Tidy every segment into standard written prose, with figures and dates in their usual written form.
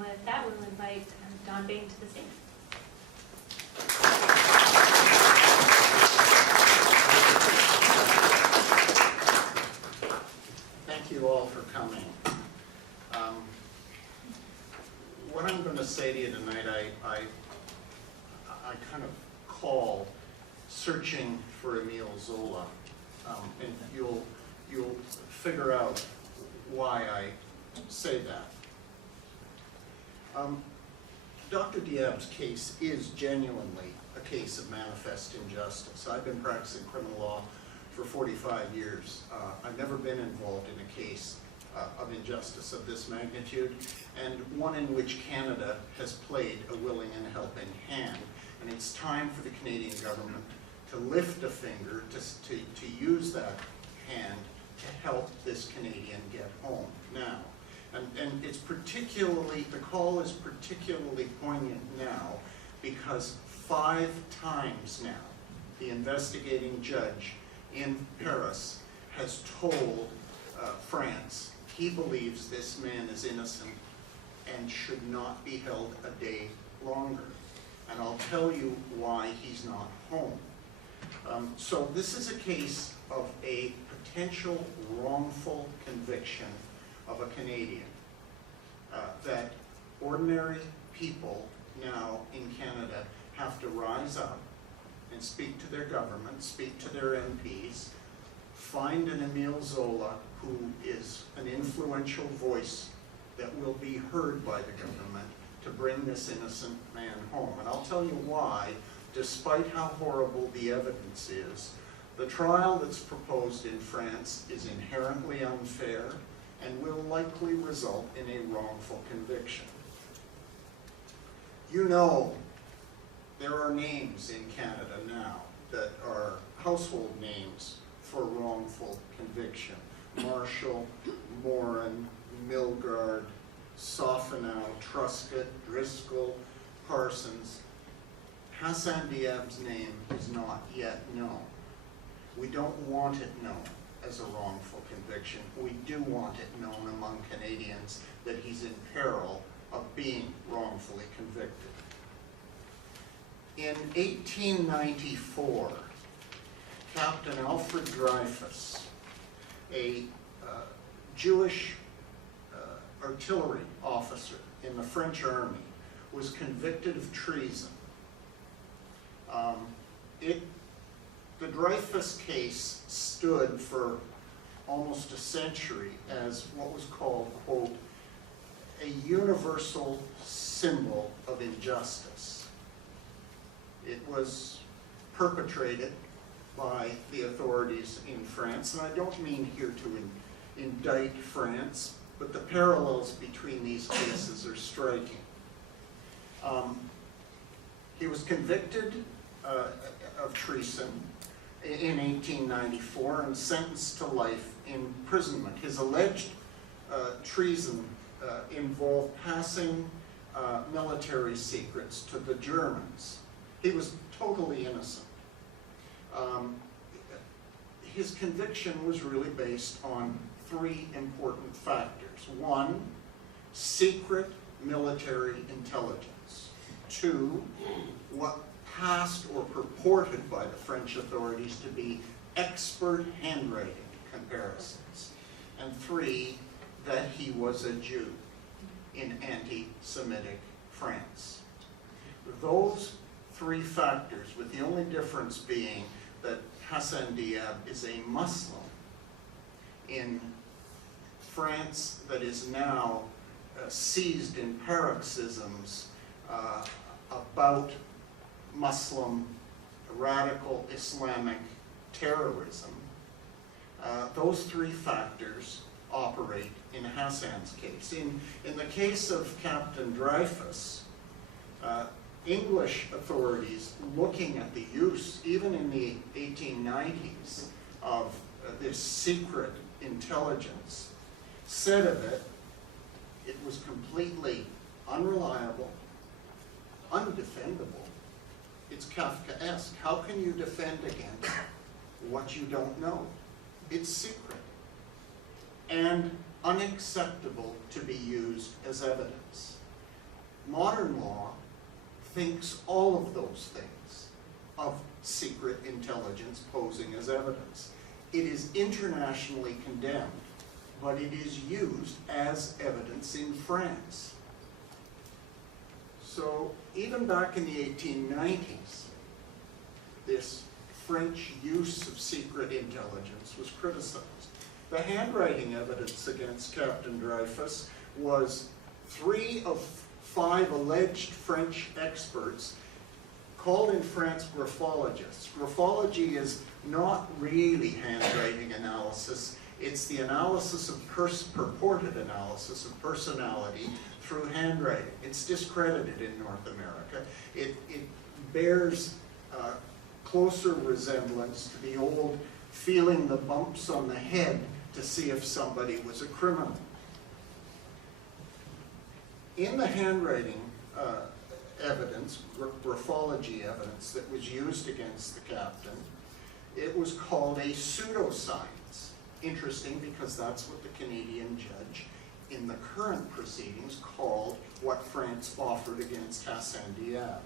with that, we'll invite Don Bayne to the stage. Thank you all for coming. What I'm going to say to you tonight, I kind of call searching for Emile Zola, and you'll figure out why I say that. Dr. Diab's case is genuinely a case of manifest injustice. I've been practicing criminal law for 45 years. I've never been involved in a case of injustice of this magnitude, and one in which Canada has played a willing and helping hand. And it's time for the Canadian government to lift a finger, to use that hand to help this Canadian get home now. And it's particularly, the call is particularly poignant now because 5 times now the investigating judge in Paris has told France he believes this man is innocent and should not be held a day longer. And I'll tell you why he's not home. So this is a case of a potential wrongful conviction of a Canadian that ordinary people now in Canada have to rise up and speak to their government, speak to their MPs, find an Emile Zola who is an influential voice that will be heard by the government to bring this innocent man home. And I'll tell you why, despite how horrible the evidence is, the trial that's proposed in France is inherently unfair and will likely result in a wrongful conviction. You know, there are names in Canada now that are household names for wrongful conviction. Marshall, Morin, Milgard, Sofenow, Truscott, Driscoll, Parsons. Hassan Diab's name is not yet known. We don't want it known as a wrongful conviction. We do want it known among Canadians that he's in peril of being wrongfully convicted. In 1894, Captain Alfred Dreyfus, a Jewish artillery officer in the French army, was convicted of treason. The Dreyfus case stood for almost a century as what was called, quote, a universal symbol of injustice. It was perpetrated by the authorities in France, and I don't mean here to indict France, but the parallels between these cases are striking. He was convicted of treason in 1894 and sentenced to life imprisonment. His alleged treason involved passing military secrets to the Germans. He was totally innocent. His conviction was really based on 3 important factors. 1, secret military intelligence. 2, what passed or purported by the French authorities to be expert handwriting comparisons. And 3, that he was a Jew in anti-Semitic France. Those 3 factors, with the only difference being that Hassan Diab is a Muslim in France that is now seized in paroxysms about Muslim radical Islamic terrorism. Those 3 factors operate in Hassan's case. In the case of Captain Dreyfus, English authorities, looking at the use, even in the 1890s, of this secret intelligence, said of it, it was completely unreliable, undefendable. It's Kafkaesque. How can you defend against what you don't know? It's secret and unacceptable to be used as evidence. modern law thinks all of those things of secret intelligence posing as evidence. It is internationally condemned, but it is used as evidence in France. So even back in the 1890s, this French use of secret intelligence was criticized. The handwriting evidence against Captain Dreyfus was 3 of 5 alleged French experts, called in France graphologists. Graphology is not really handwriting analysis. It's the analysis of purported analysis of personality through handwriting. It's discredited in North America. It bears closer resemblance to the old feeling the bumps on the head to see if somebody was a criminal. In the handwriting evidence, graphology evidence that was used against the captain, it was called a pseudoscience. Interesting, because that's what the Canadian judge in the current proceedings called what France offered against Hassan Diab.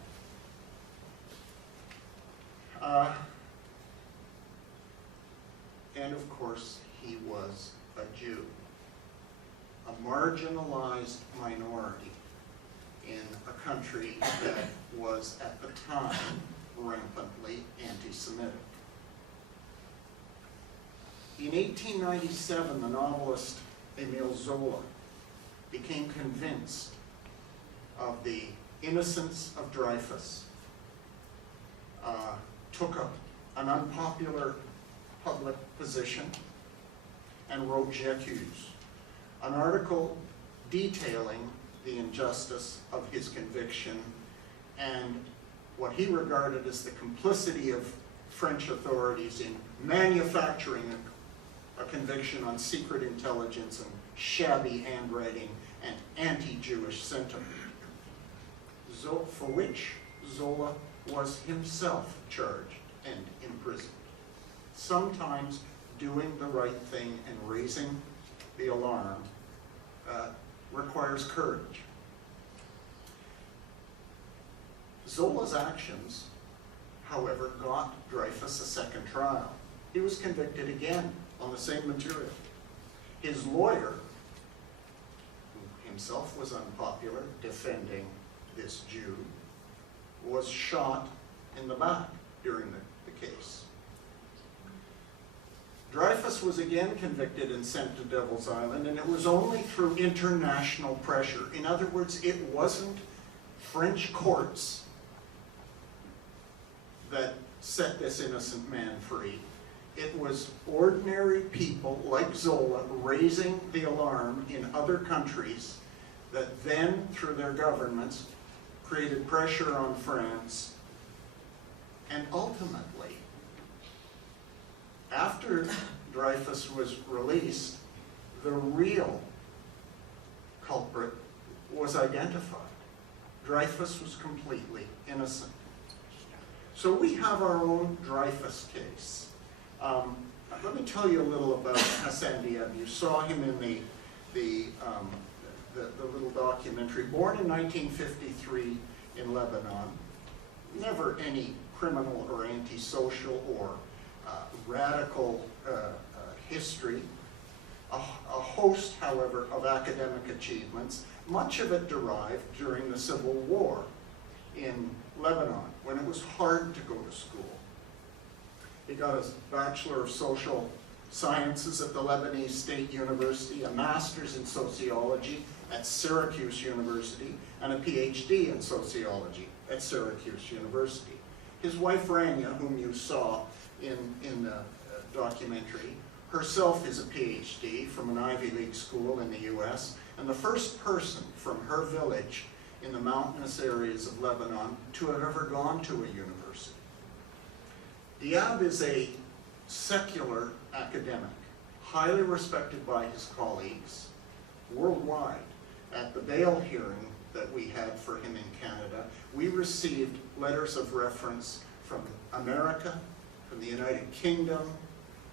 And of course, he was a Jew, a marginalized minority in a country that was at the time rampantly anti-Semitic. In 1897, the novelist Émile Zola became convinced of the innocence of Dreyfus, took up an unpopular public position, and wrote J'accuse, an article detailing the injustice of his conviction and what he regarded as the complicity of French authorities in manufacturing a conviction on secret intelligence and shabby handwriting and anti-Jewish sentiment, for which Zola was himself charged and imprisoned. Sometimes doing the right thing and raising the alarm requires courage. Zola's actions, however, got Dreyfus a second trial. He was convicted again on the same material. His lawyer, who himself was unpopular, defending this Jew, was shot in the back during the case. Dreyfus was again convicted and sent to Devil's Island, and it was only through international pressure. In other words, it wasn't French courts that set this innocent man free. It was ordinary people like Zola raising the alarm in other countries that then, through their governments, created pressure on France. And ultimately, after Dreyfus was released, the real culprit was identified. Dreyfus was completely innocent. So we have our own Dreyfus case. Let me tell you a little about Hassan Diab. You saw him in the little documentary. Born in 1953 in Lebanon, never any criminal or antisocial or radical history. A host, however, of academic achievements, much of it derived during the Civil War in Lebanon, when it was hard to go to school. He got his Bachelor of Social Sciences at the Lebanese State University, a Master's in Sociology at Syracuse University, and a PhD in Sociology at Syracuse University. His wife, Rania, whom you saw in the documentary, herself is a PhD from an Ivy League school in the US, and the first person from her village in the mountainous areas of Lebanon to have ever gone to a university. Diab is a secular academic, highly respected by his colleagues worldwide. At the bail hearing that we had for him in Canada, we received letters of reference from America, from the United Kingdom,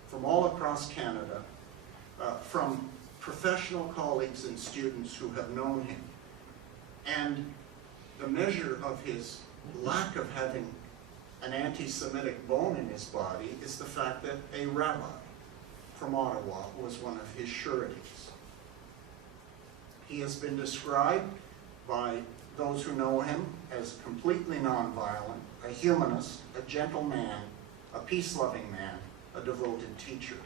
from all across Canada, from professional colleagues and students who have known him. And the measure of his lack of having an anti-Semitic bone in his body is the fact that a rabbi from Ottawa was one of his sureties. He has been described by those who know him as completely nonviolent, a humanist, a gentle man, a peace-loving man, a devoted teacher.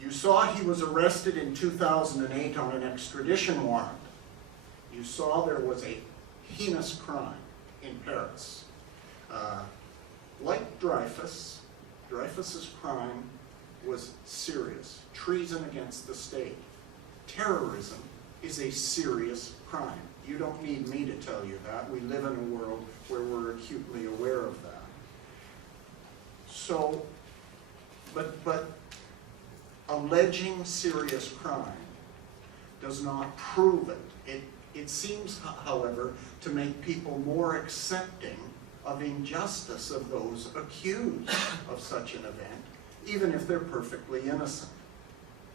You saw he was arrested in 2008 on an extradition warrant. You saw there was a heinous crime in Paris. Like Dreyfus's crime was serious. Treason against the state. Terrorism is a serious crime. You don't need me to tell you that. We live in a world where we're acutely aware of that. So, but alleging serious crime does not prove it. It seems, however, to make people more accepting of injustice of those accused of such an event, even if they're perfectly innocent.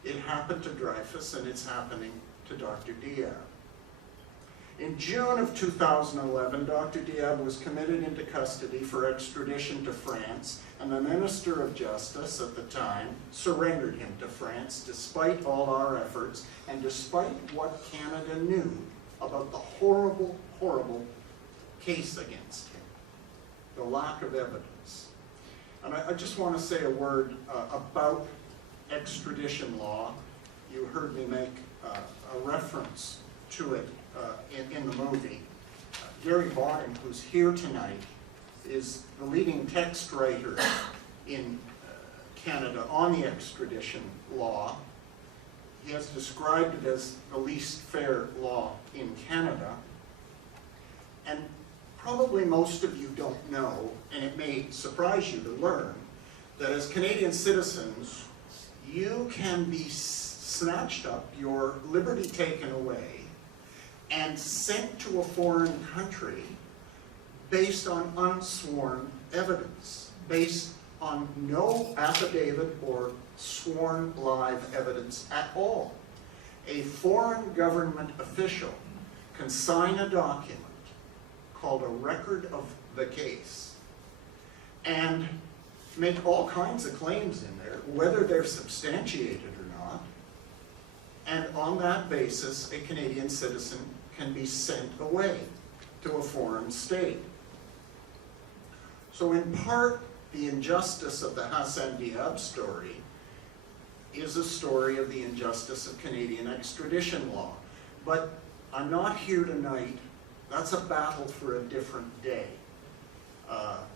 It happened to Dreyfus, and it's happening to Dr. Diab. In June of 2011, Dr. Diab was committed into custody for extradition to France, and the Minister of Justice at the time surrendered him to France despite all our efforts and despite what Canada knew about the horrible, horrible case against him, the lack of evidence. And I just want to say a word about extradition law. You heard me make a reference to it in the movie. Gary Bodden, who's here tonight, is the leading text writer in Canada on the extradition law. He has described it as the least fair law in Canada. And probably most of you don't know, and it may surprise you to learn, that as Canadian citizens, you can be snatched up, your liberty taken away, and sent to a foreign country based on unsworn evidence, based on no affidavit or sworn live evidence at all. A foreign government official can sign a document called a record of the case and make all kinds of claims in there, whether they're substantiated or not, and on that basis, a Canadian citizen can be sent away to a foreign state. So in part, the injustice of the Hassan Diab story is a story of the injustice of Canadian extradition law. But I'm not here tonight. That's a battle for a different day.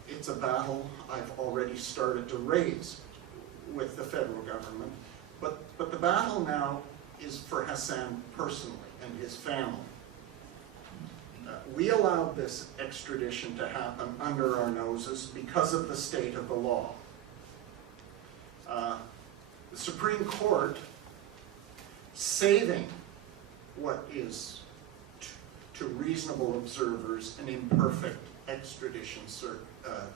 It's a battle I've already started to raise with the federal government. But the battle now is for Hasan personally and his family. We allowed this extradition to happen under our noses because of the state of the law. The Supreme Court, saving what is to reasonable observers an imperfect extradition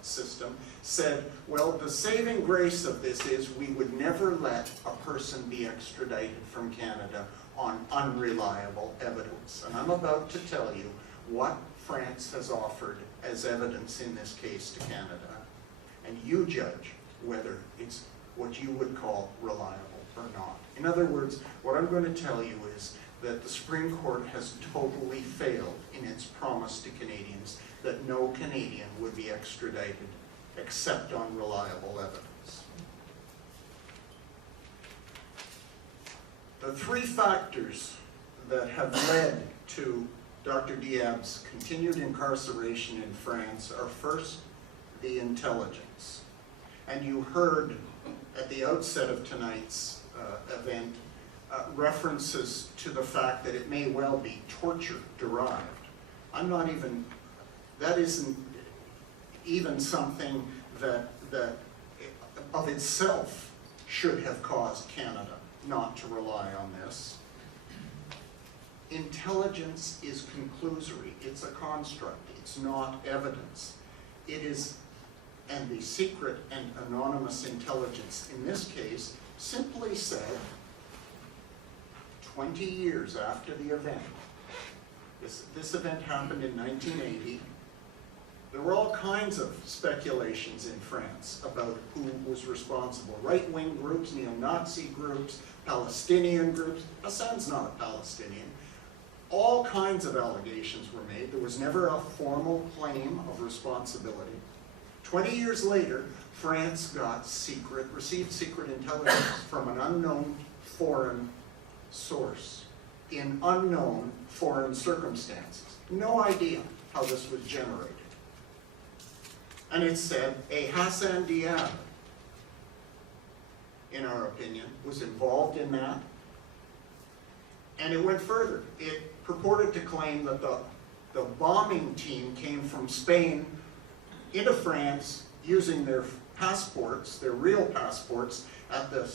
system, said, well, the saving grace of this is we would never let a person be extradited from Canada on unreliable evidence. And I'm about to tell you what France has offered as evidence in this case to Canada, and you judge whether it's what you would call reliable or not. In other words, what I'm going to tell you is that the Supreme Court has totally failed in its promise to Canadians that no Canadian would be extradited except on reliable evidence. The three factors that have led to Dr. Diab's continued incarceration in France are first, the intelligence. And you heard at the outset of tonight's event references to the fact that it may well be torture derived. That isn't even something that of itself should have caused Canada not to rely on this. Intelligence is conclusory. It's a construct. It's not evidence. It is, and the secret and anonymous intelligence in this case simply said, 20 years after the event, This event happened in 1980. There were all kinds of speculations in France about who was responsible. Right-wing groups, neo-Nazi groups, Palestinian groups. Hassan's not a Palestinian. All kinds of allegations were made. There was never a formal claim of responsibility. 20 years later, France received secret intelligence from an unknown foreign source in unknown foreign circumstances. No idea how this was generated. And it said a Hassan Diab, in our opinion, was involved in that. And it went further. It purported to claim that the bombing team came from Spain into France using their passports, their real passports, at the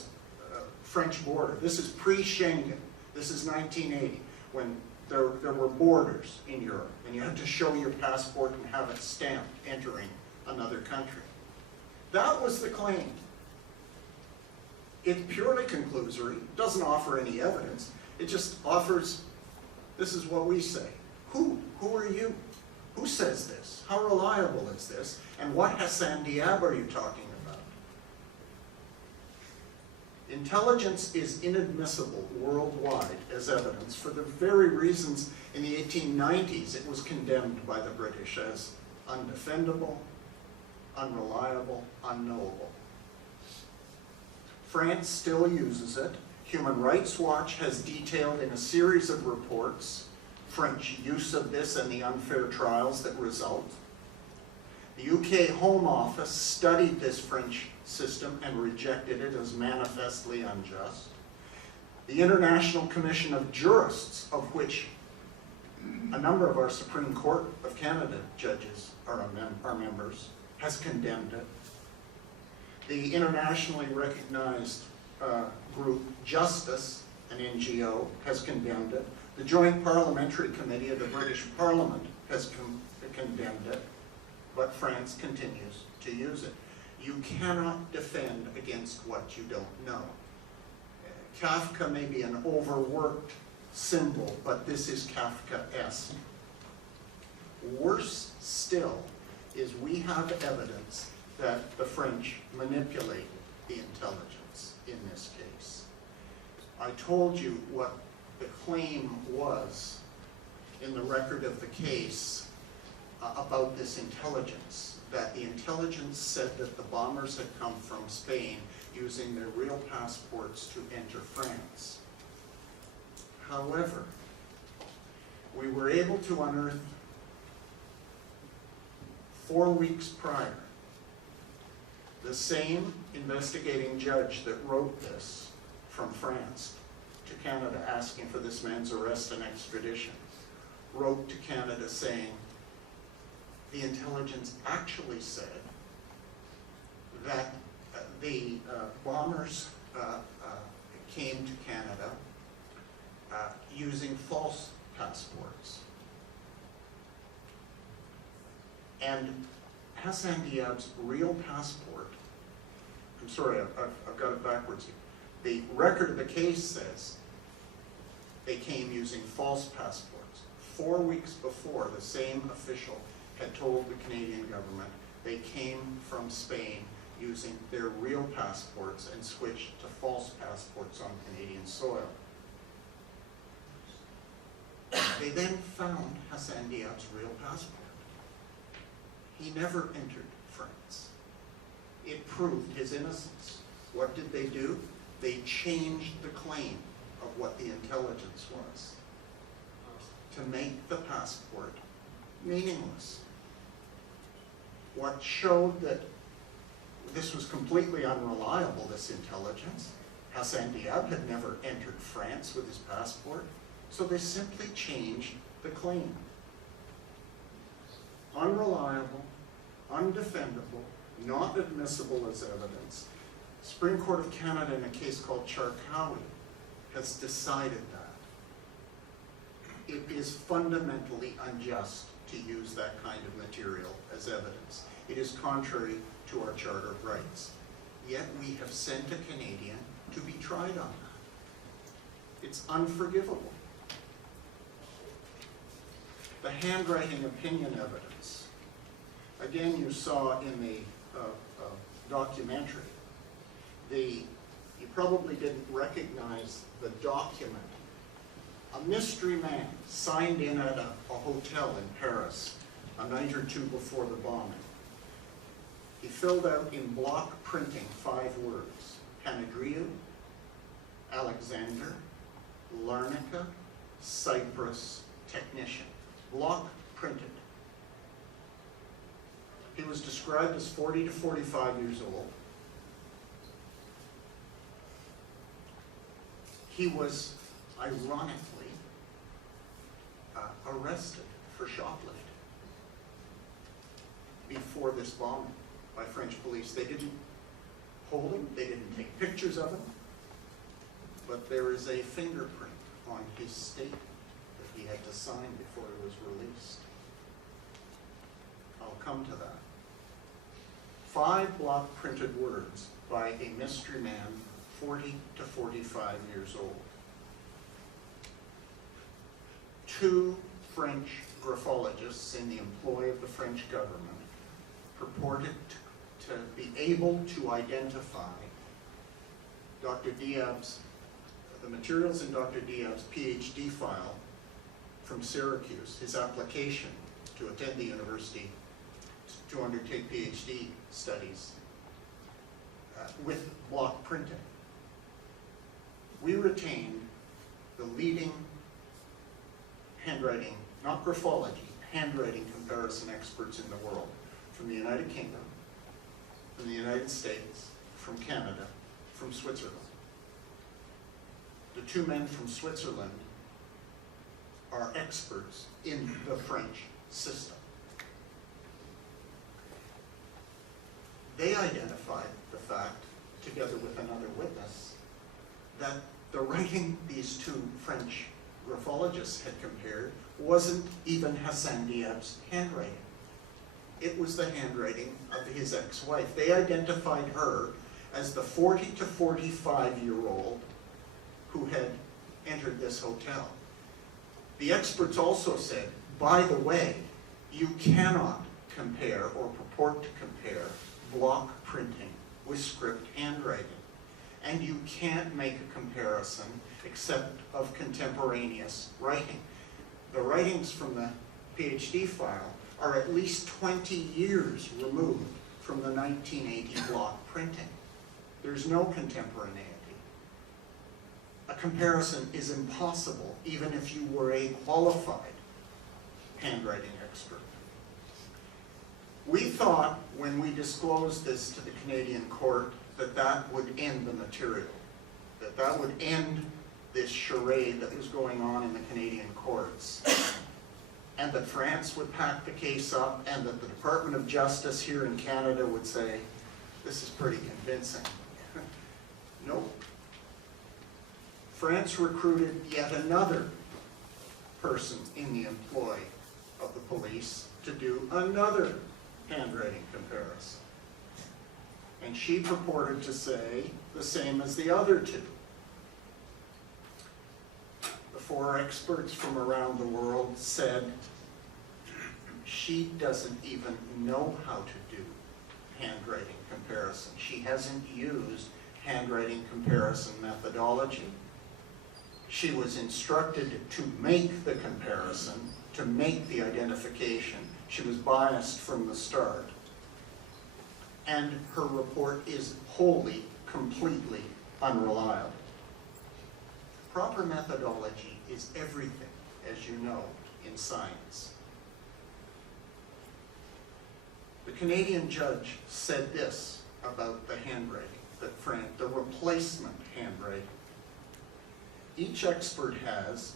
French border. This is pre-Schengen. This is 1980, when there were borders in Europe, and you had to show your passport and have it stamped entering another country. That was the claim. It's purely conclusory, doesn't offer any evidence. It just offers, this is what we say. Who are you? Who says this? How reliable is this? And what Hassan Diab are you talking about? Intelligence is inadmissible worldwide as evidence for the very reasons in the 1890s it was condemned by the British as undefendable, unreliable, unknowable. France still uses it. Human Rights Watch has detailed in a series of reports French use of this and the unfair trials that result. The UK Home Office studied this French system and rejected it as manifestly unjust. The International Commission of Jurists, of which a number of our Supreme Court of Canada judges are members, has condemned it. The internationally recognized group Justice, an NGO, has condemned it. The Joint Parliamentary Committee of the British Parliament has condemned it, but France continues to use it. You cannot defend against what you don't know. Kafka may be an overworked symbol, but this is Kafkaesque. Worse still is we have evidence that the French manipulated the intelligence in this case. I told you what the claim was in the record of the case about this intelligence, that the intelligence said that the bombers had come from Spain using their real passports to enter France. However, we were able to unearth 4 weeks prior, the same investigating judge that wrote this from France to Canada asking for this man's arrest and extradition, wrote to Canada saying the intelligence actually said that the bombers came to Canada using false passports. And Hassan Diab's real passport, I'm sorry, I've got it backwards here. The record of the case says they came using false passports. 4 weeks before, the same official had told the Canadian government they came from Spain using their real passports and switched to false passports on Canadian soil. They then found Hassan Diab's real passport. He never entered France. It proved his innocence. What did they do? They changed the claim of what the intelligence was to make the passport meaningless. What showed that this was completely unreliable, this intelligence, Hassan Diab had never entered France with his passport, so they simply changed the claim. Unreliable, undefendable, not admissible as evidence. Supreme Court of Canada, in a case called Charkawi, has decided that. It is fundamentally unjust to use that kind of material as evidence. It is contrary to our Charter of Rights. Yet we have sent a Canadian to be tried on that. It's unforgivable. The handwriting opinion evidence. Again, you saw in the documentary, you probably didn't recognize the document. A mystery man signed in at a hotel in Paris a night or two before the bombing. He filled out in block printing 5 words: Panagriou, Alexander, Larnaca, Cyprus, technician. Block printed. He was described as 40 to 45 years old. He was, ironically, arrested for shoplifting before this bombing by French police. They didn't hold him, they didn't take pictures of him, but there is a fingerprint on his statement that he had to sign before he was released. I'll come to that. 5 block printed words by a mystery man 40 to 45 years old. 2 French graphologists in the employ of the French government purported to be able to identify Dr. Diab's, the materials in Dr. Diab's PhD file from Syracuse, his application to attend the university to undertake PhD studies with block printing. We retained the leading handwriting, not graphology, handwriting comparison experts in the world, from the United Kingdom, from the United States, from Canada, from Switzerland. The 2 men from Switzerland are experts in the French system. They identified the fact, together with another witness, that the writing these 2 French graphologists had compared wasn't even Hassan Diab's handwriting. It was the handwriting of his ex-wife. They identified her as the 40 to 45-year-old who had entered this hotel. The experts also said, by the way, you cannot compare or purport to compare block printing with script handwriting. And you can't make a comparison except of contemporaneous writing. The writings from the PhD file are at least 20 years removed from the 1980 block printing. There's no contemporaneity. A comparison is impossible, even if you were a qualified handwriting expert. We thought, when we disclosed this to the Canadian court, that that would end the material, that that would end this charade that was going on in the Canadian courts, and that France would pack the case up, and that the Department of Justice here in Canada would say, this is pretty convincing. Nope. France recruited yet another person in the employ of the police to do another handwriting comparison. And she purported to say the same as the other 2. The 4 experts from around the world said she doesn't even know how to do handwriting comparison. She hasn't used handwriting comparison methodology. She was instructed to make the comparison, to make the identification. She was biased from the start. And her report is wholly, completely unreliable. Proper methodology is everything, as you know, in science. The Canadian judge said this about the handwriting, the replacement handwriting. Each expert has,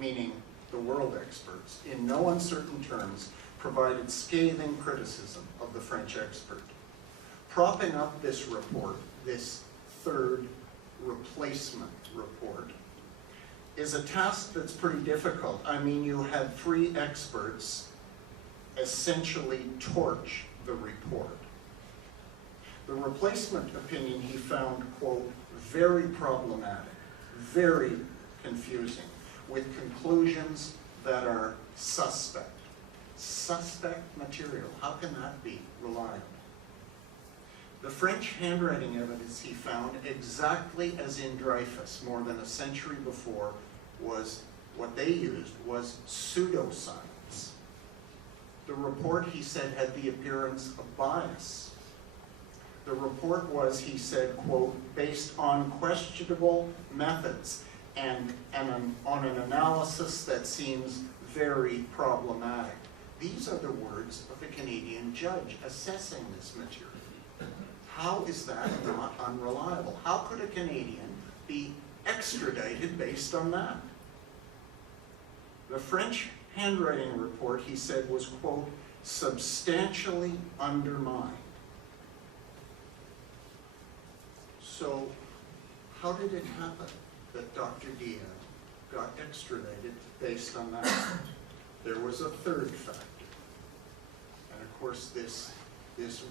meaning the world experts, in no uncertain terms, provided scathing criticism of the French expert. Propping up this report, this 3rd replacement report, is a task that's pretty difficult. I mean, you had 3 experts essentially torch the report. The replacement opinion he found, quote, very problematic, very confusing, with conclusions that are suspect. Suspect material. How can that be reliable? The French handwriting evidence he found, exactly as in Dreyfus more than a century before, was what they used was pseudoscience. The report, he said, had the appearance of bias. The report was, he said, quote, based on questionable methods and on an analysis that seems very problematic. These are the words of the Canadian judge assessing this material. How is that not unreliable? How could a Canadian be extradited based on that? The French handwriting report, he said, was, quote, substantially undermined. So, how did it happen that Dr. Diab got extradited based on that? There was a third factor. And of course, this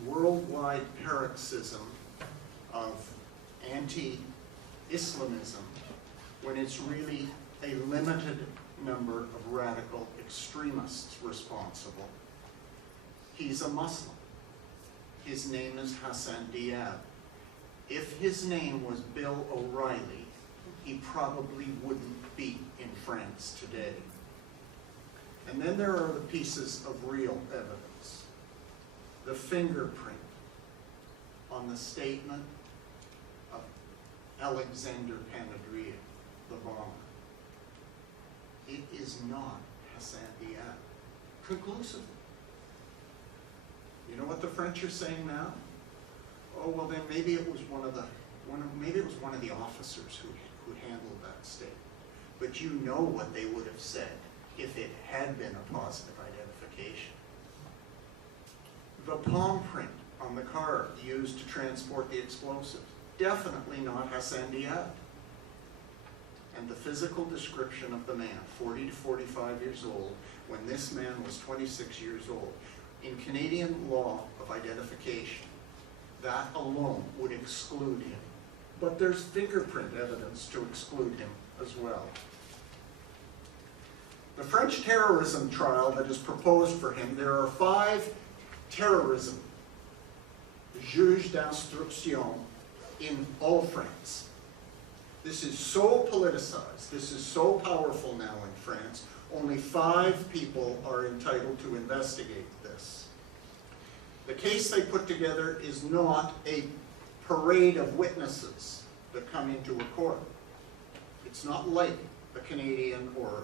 worldwide paroxysm of anti-Islamism, when it's really a limited number of radical extremists responsible. He's a Muslim. His name is Hassan Diab. If his name was Bill O'Reilly, he probably wouldn't be in France today. And then there are the pieces of real evidence. The fingerprint on the statement of Alexander Panadria, the bomber. It is not Hassan Diab, conclusively. You know what the French are saying now? Oh, well then maybe it was one of the officers who handled that statement. But you know what they would have said if it had been a positive identification. The palm print on the car used to transport the explosives, definitely not Hassan Diab. And the physical description of the man, 40 to 45 years old, when this man was 26 years old. In Canadian law of identification, that alone would exclude him. But there's fingerprint evidence to exclude him as well. The French terrorism trial that is proposed for him, there are 5 terrorism juges d'instruction in all France. This is so politicized, this is so powerful now in France, only 5 people are entitled to investigate this. The case they put together is not a parade of witnesses that come into a court. It's not like a Canadian or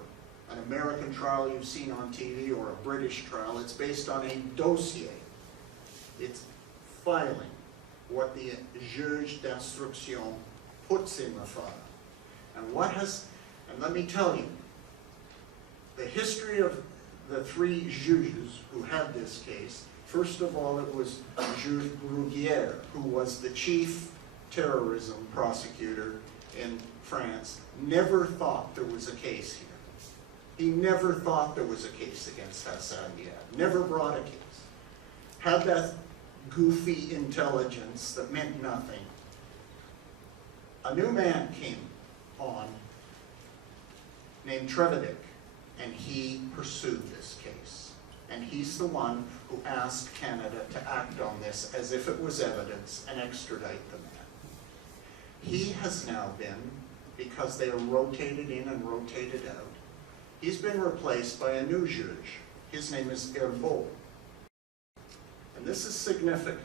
an American trial you've seen on TV or a British trial. It's based on a dossier. It's filing what the juge d'instruction puts in the file. And let me tell you, the history of the 3 juges who had this case, first of all, it was Juge Bruguière, who was the chief terrorism prosecutor in France, never thought there was a case here. He never thought there was a case against Hassan Diab, never brought a case. Had that goofy intelligence that meant nothing. A new man came on named Trevidick, and he pursued this case. And he's the one who asked Canada to act on this as if it was evidence and extradite the man. He has now been, because they are rotated in and rotated out, he's been replaced by a new juge. His name is Herbeau. And this is significant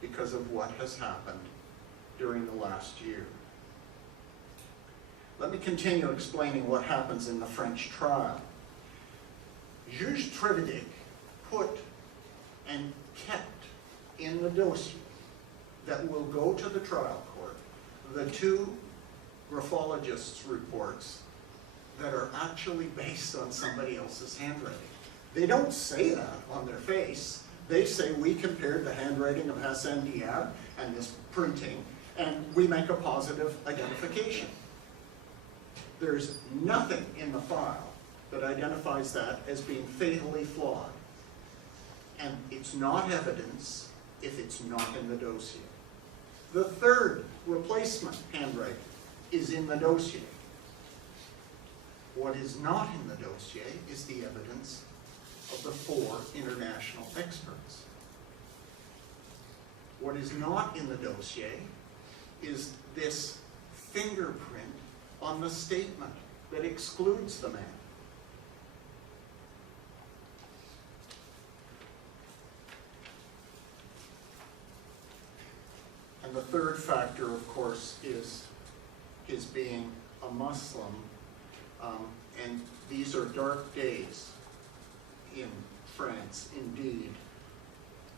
because of what has happened during the last year. Let me continue explaining what happens in the French trial. Juge Trevidick put and kept in the dossier that will go to the trial court the 2 graphologists' reports that are actually based on somebody else's handwriting. They don't say that on their face. They say, we compared the handwriting of Hassan Diab and this printing, and we make a positive identification. There's nothing in the file that identifies that as being fatally flawed. And it's not evidence if it's not in the dossier. The 3rd replacement handwriting is in the dossier. What is not in the dossier is the evidence of the 4 international experts. What is not in the dossier is this fingerprint on the statement that excludes the man. And the third factor, of course, is his being a Muslim. And these are dark days in France, indeed,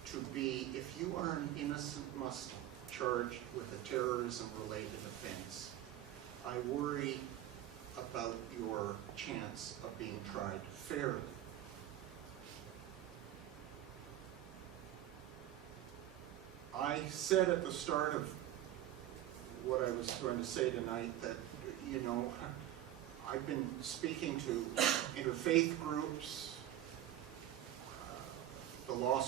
to be, if you are an innocent Muslim charged with a terrorism-related offense, I worry about your chance of being tried fairly. I said at the start of what I was going to say tonight that, you know, I've been speaking to interfaith groups, the law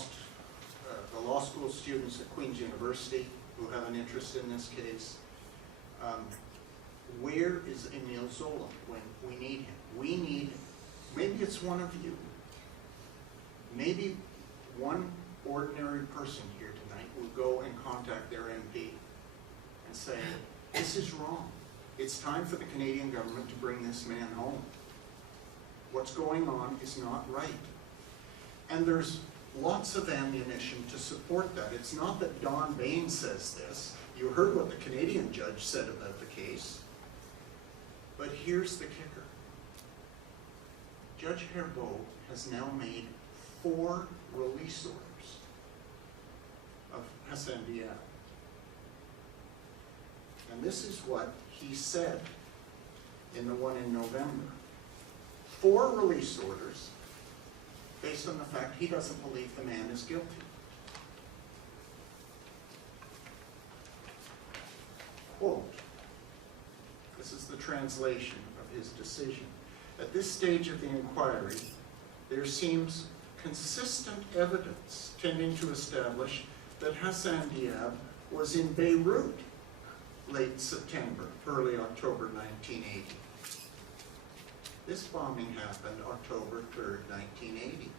school students at Queen's University who have an interest in this case. Where is Emile Zola when we need him? We need, maybe it's one of you, maybe one ordinary person here tonight will go and contact their MP and say, this is wrong. It's time for the Canadian government to bring this man home. What's going on is not right. And there's lots of ammunition to support that. It's not that Don Bayne says this. You heard what the Canadian judge said about the case. But here's the kicker. Judge Herbeau has now made 4 release orders of Hassan Diab. And this is what he said in the one in November. 4 release orders based on the fact he doesn't believe the man is guilty. Quote, this is the translation of his decision. At this stage of the inquiry, there seems consistent evidence tending to establish that Hassan Diab was in Beirut late September, early October 1980. This bombing happened October 3rd, 1980.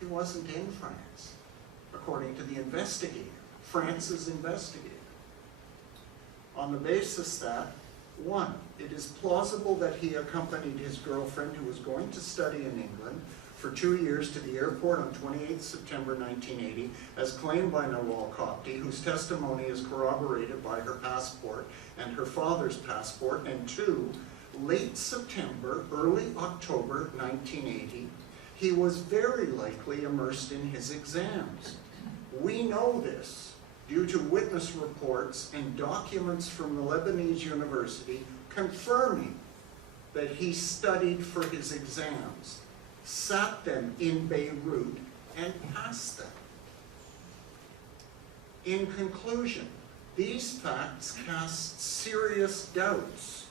He wasn't in France, according to the investigator, France's investigator. On the basis that, 1, it is plausible that he accompanied his girlfriend who was going to study in England for 2 years to the airport on 28 September 1980, as claimed by Nawal Khopti, whose testimony is corroborated by her passport and her father's passport, and 2, late September, early October 1980, he was very likely immersed in his exams. We know this due to witness reports and documents from the Lebanese University confirming that he studied for his exams, sat them in Beirut, and passed them. In conclusion, these facts cast serious doubts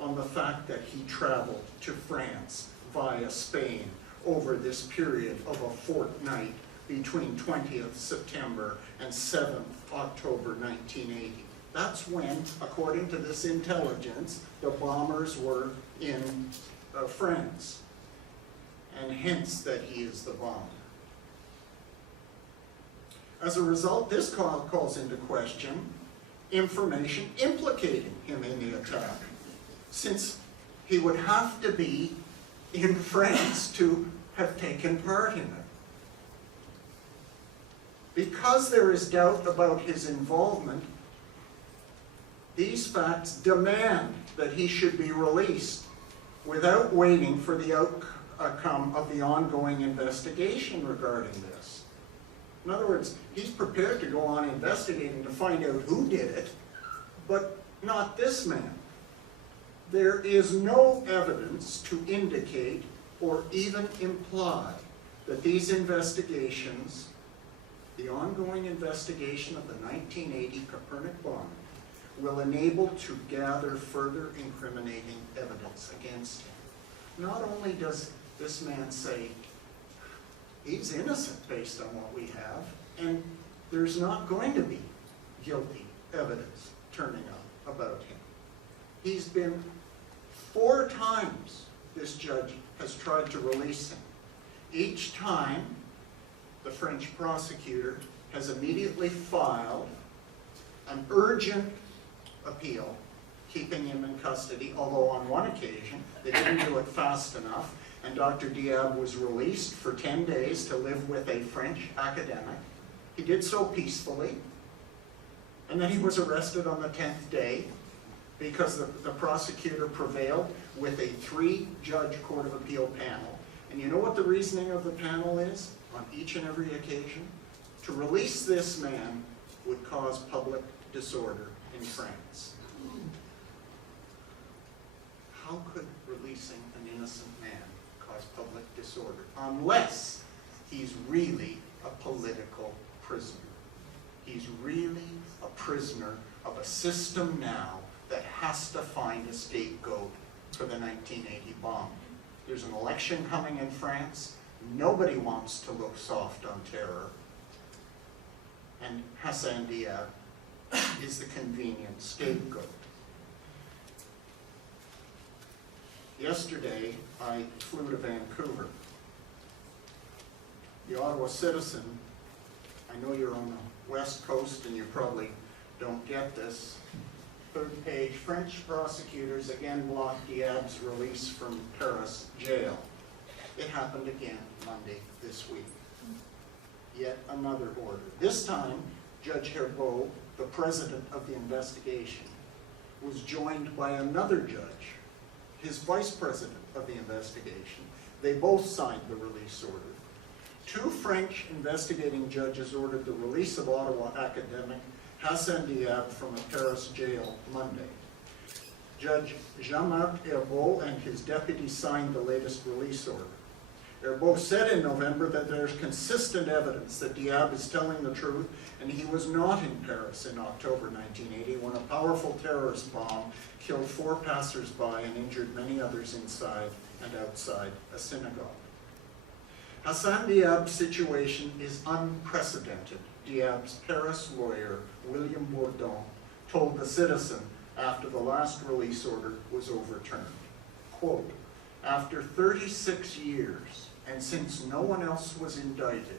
on the fact that he traveled to France via Spain over this period of a fortnight between 20th September and 7th October 1980. That's when, according to this intelligence, the bombers were in France, and hence that he is the bomber. As a result, this calls into question information implicating him in the attack, since he would have to be in France to have taken part in it. Because there is doubt about his involvement, these facts demand that he should be released without waiting for the outcome of the ongoing investigation regarding this. In other words, he's prepared to go on investigating to find out who did it, but not this man. There is no evidence to indicate or even imply that these investigations, the ongoing investigation of the 1980 Copernic bombing, will enable to gather further incriminating evidence against him. Not only does this man say he's innocent based on what we have, and there's not going to be guilty evidence turning up about him. He's been 4 times this judge has tried to release him. Each time, the French prosecutor has immediately filed an urgent appeal, keeping him in custody, although on one occasion, they didn't do it fast enough, and Dr. Diab was released for 10 days to live with a French academic. He did so peacefully, and then he was arrested on the 10th day because the prosecutor prevailed with a 3-judge Court of Appeal panel. And you know what the reasoning of the panel is on each and every occasion? To release this man would cause public disorder in France. How could releasing an innocent man cause public disorder? Unless he's really a political prisoner. He's really a prisoner of a system now that has to find a scapegoat for the 1980 bomb. There's an election coming in France. Nobody wants to look soft on terror. And Hassan Diab is the convenient scapegoat. Yesterday, I flew to Vancouver. The Ottawa Citizen, I know you're on the West Coast and you probably don't get this. 3rd page, French prosecutors again blocked Diab's release from Paris jail. It happened again Monday this week. Yet another order. This time, Judge Herbeau, the president of the investigation, was joined by another judge, his vice president of the investigation. They both signed the release order. 2 French investigating judges ordered the release of Ottawa academic Hassan Diab from a Paris jail Monday. Judge Jean-Marc Herbeau and his deputy signed the latest release order. Herbeau said in November that there's consistent evidence that Diab is telling the truth and he was not in Paris in October 1980 when a powerful terrorist bomb killed 4 passers-by and injured many others inside and outside a synagogue. Hassan Diab's situation is unprecedented, Diab's Paris lawyer, William Bourdon, told the Citizen after the last release order was overturned. Quote, after 36 years, and since no one else was indicted,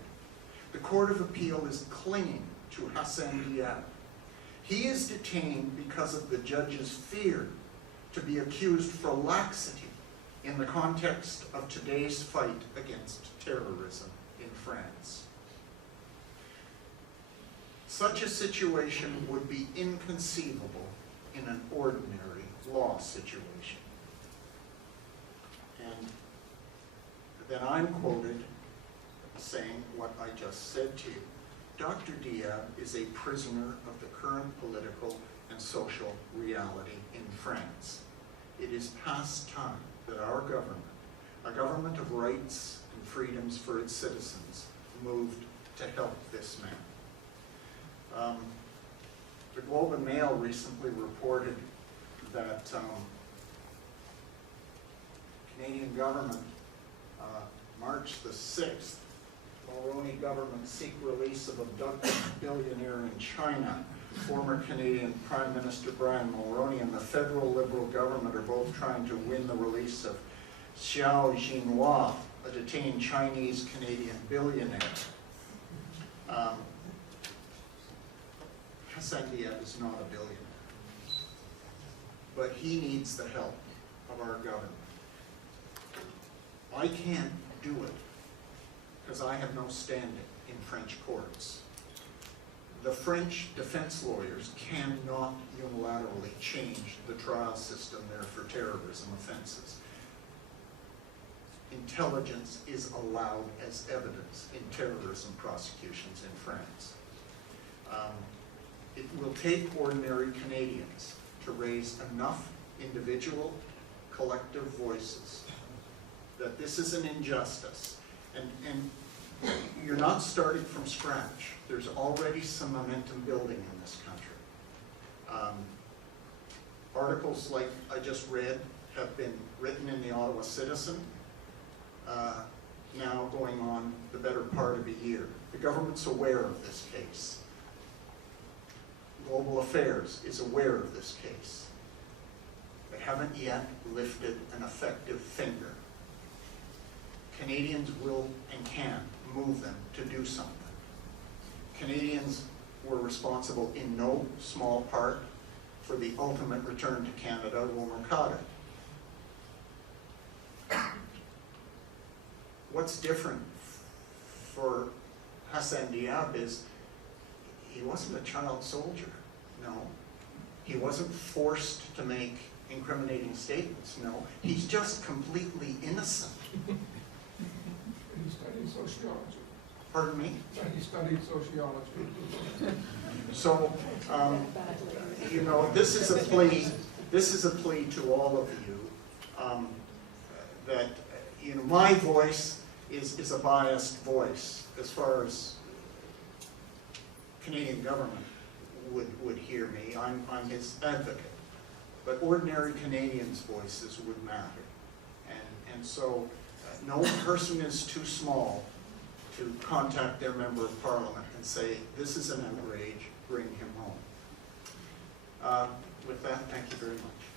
the Court of Appeal is clinging to Hassan Diab. He is detained because of the judge's fear to be accused for laxity in the context of today's fight against terrorism in France. Such a situation would be inconceivable in an ordinary law situation. And then I'm quoted saying what I just said to you. Dr. Diab is a prisoner of the current political and social reality in France. It is past time that our government, a government of rights and freedoms for its citizens, moved to help this man. The Globe and Mail recently reported that Canadian government, March the 6th, Mulroney government seek release of abducted billionaire in China. Former Canadian Prime Minister Brian Mulroney and the federal Liberal government are both trying to win the release of Xiao Jinhua, a detained Chinese-Canadian billionaire. Hassan Diab is not a billionaire, but he needs the help of our government. I can't do it because I have no standing in French courts. The French defense lawyers cannot unilaterally change the trial system there for terrorism offenses. Intelligence is allowed as evidence in terrorism prosecutions in France. It will take ordinary Canadians to raise enough individual, collective voices that this is an injustice. And you're not starting from scratch. There's already some momentum building in this country. Articles like I just read have been written in the Ottawa Citizen, now going on the better part of a year. The government's aware of this case. Global Affairs is aware of this case. They haven't yet lifted an effective finger. Canadians will and can move them to do something. Canadians were responsible in no small part for the ultimate return to Canada of Omar Khadr. What's different for Hassan Diab is he wasn't a child soldier, no. He wasn't forced to make incriminating statements, no. He's just completely innocent. He studied sociology. Pardon me? He studied sociology. So, you know, this is a plea to all of you, that, you know, my voice is a biased voice as far as Canadian government would hear me. I'm his advocate. But ordinary Canadians' voices would matter. And so no person is too small to contact their member of parliament and say, this is an outrage, bring him home. With that, thank you very much.